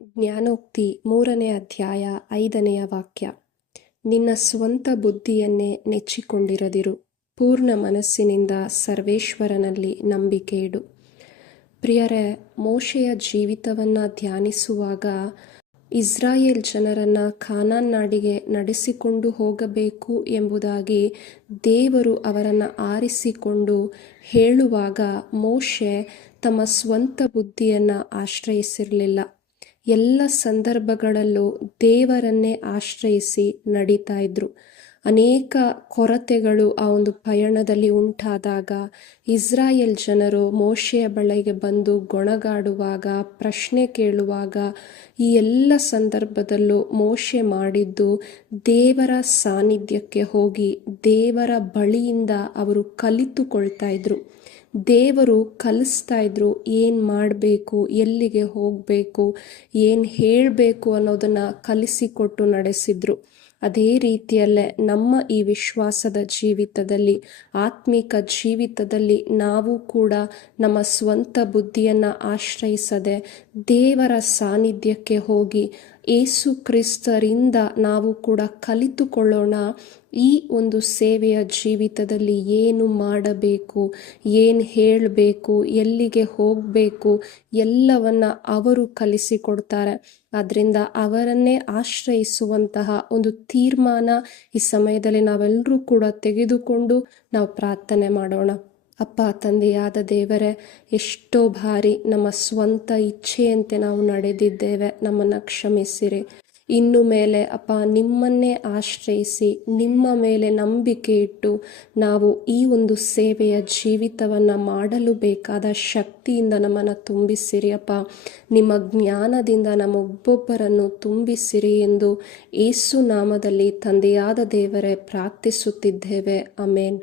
ಜ್ಞಾನೋಕ್ತಿ 3ನೇ ಅಧ್ಯಾಯ 5ನೆಯ ವಾಕ್ಯ. ನಿನ್ನ ಸ್ವಂತ ಬುದ್ಧಿಯನ್ನೇ ನೆಚ್ಚಿಕೊಂಡಿರದಿರು, ಪೂರ್ಣ ಮನಸ್ಸಿನಿಂದ ಸರ್ವೇಶ್ವರನಲ್ಲಿ ನಂಬಿಕೆ ಇಡು. ಪ್ರಿಯರೇ, ಮೋಶೆಯ ಜೀವಿತವನ್ನು ಧ್ಯಾನಿಸುವಾಗ ಇಸ್ರಾಯೇಲ್ ಜನರನ್ನು ಕಾನಾನ್ ನಾಡಿಗೆ ನಡೆಸಿಕೊಂಡು ಹೋಗಬೇಕು ಎಂಬುದಾಗಿ ದೇವರು ಅವರನ್ನು ಆರಿಸಿಕೊಂಡು ಹೇಳುವಾಗ ಮೋಶೆ ತಮ್ಮ ಸ್ವಂತ ಬುದ್ಧಿಯನ್ನು ಆಶ್ರಯಿಸಿರಲಿಲ್ಲ. ಎಲ್ಲ ಸಂದರ್ಭಗಳಲ್ಲೂ ದೇವರನ್ನೇ ಆಶ್ರಯಿಸಿ ನಡೀತಾ ಇದ್ರು. ಅನೇಕ ಕೊರತೆಗಳು ಆ ಒಂದು ಪಯಣದಲ್ಲಿ ಉಂಟಾದಾಗ ಇಸ್ರಾಯೇಲ್ ಜನರು ಮೋಶೆಯ ಬಳಿಗೆ ಬಂದು ಗೊಣಗಾಡುವಾಗ, ಪ್ರಶ್ನೆ ಕೇಳುವಾಗ, ಈ ಎಲ್ಲ ಸಂದರ್ಭದಲ್ಲೂ ಮೋಶೆ ಮಾಡಿದ್ದು ದೇವರ ಸಾನ್ನಿಧ್ಯಕ್ಕೆ ಹೋಗಿ ದೇವರ ಬಳಿಯಿಂದ ಅವರು ಕಲಿತುಕೊಳ್ತಾ ಇದ್ರು. ದೇವರು ಕಲಿಸ್ತಾ ಇದ್ರು, ಏನು ಮಾಡಬೇಕು, ಎಲ್ಲಿಗೆ ಹೋಗಬೇಕು, ಏನು ಹೇಳಬೇಕು ಅನ್ನೋದನ್ನು ಕಲಿಸಿಕೊಟ್ಟು ನಡೆಸಿದ್ರು. ಅದೇ ರೀತಿಯಲ್ಲೇ ನಮ್ಮ ಈ ವಿಶ್ವಾಸದ ಜೀವಿತದಲ್ಲಿ, ಆತ್ಮಿಕ ಜೀವಿತದಲ್ಲಿ ನಾವು ಕೂಡ ನಮ್ಮ ಸ್ವಂತ ಬುದ್ಧಿಯನ್ನು ಆಶ್ರಯಿಸದೆ ದೇವರ ಸಾನ್ನಿಧ್ಯಕ್ಕೆ ಹೋಗಿ ಯೇಸು ಕ್ರಿಸ್ತರಿಂದ ನಾವು ಕೂಡ ಕಲಿತುಕೊಳ್ಳೋಣ. ಈ ಒಂದು ಸೇವೆಯ ಜೀವಿತದಲ್ಲಿ ಏನು ಮಾಡಬೇಕು, ಏನು ಹೇಳಬೇಕು, ಎಲ್ಲಿಗೆ ಹೋಗಬೇಕು ಎಲ್ಲವನ್ನ ಅವರು ಕಲಿಸಿಕೊಡ್ತಾರೆ. ಆದ್ದರಿಂದ ಅವರನ್ನೇ ಆಶ್ರಯಿಸುವಂತಹ ಒಂದು ತೀರ್ಮಾನ ಈ ಸಮಯದಲ್ಲಿ ನಾವೆಲ್ಲರೂ ಕೂಡ ತೆಗೆದುಕೊಂಡು ನಾವು ಪ್ರಾರ್ಥನೆ ಮಾಡೋಣ. ಅಪ್ಪ ತಂದೆಯಾದ ದೇವರೇ, ಎಷ್ಟೋ ಬಾರಿ ನಮ್ಮ ಸ್ವಂತ ಇಚ್ಛೆಯಂತೆ ನಾವು ನಡೆದಿದ್ದೇವೆ, ನಮ್ಮನ್ನು ಕ್ಷಮಿಸಿರಿ. ಇನ್ನು ಮೇಲೆ ಅಪ್ಪ ನಿಮ್ಮನ್ನೇ ಆಶ್ರಯಿಸಿ ನಿಮ್ಮ ಮೇಲೆ ನಂಬಿಕೆ ಇಟ್ಟು ನಾವು ಈ ಒಂದು ಸೇವೆಯ ಜೀವಿತವನ್ನು ಮಾಡಲು ಬೇಕಾದ ಶಕ್ತಿಯಿಂದ ನಮ್ಮನ್ನು ತುಂಬಿಸಿರಿ ಅಪ್ಪ. ನಿಮ್ಮ ಜ್ಞಾನದಿಂದ ನಮ್ಮೊಬ್ಬೊಬ್ಬರನ್ನು ತುಂಬಿಸಿರಿ ಎಂದು ಯೇಸು ನಾಮದಲ್ಲಿ ತಂದೆಯಾದ ದೇವರೇ ಪ್ರಾರ್ಥಿಸುತ್ತಿದ್ದೇವೆ. ಆಮೇನ್.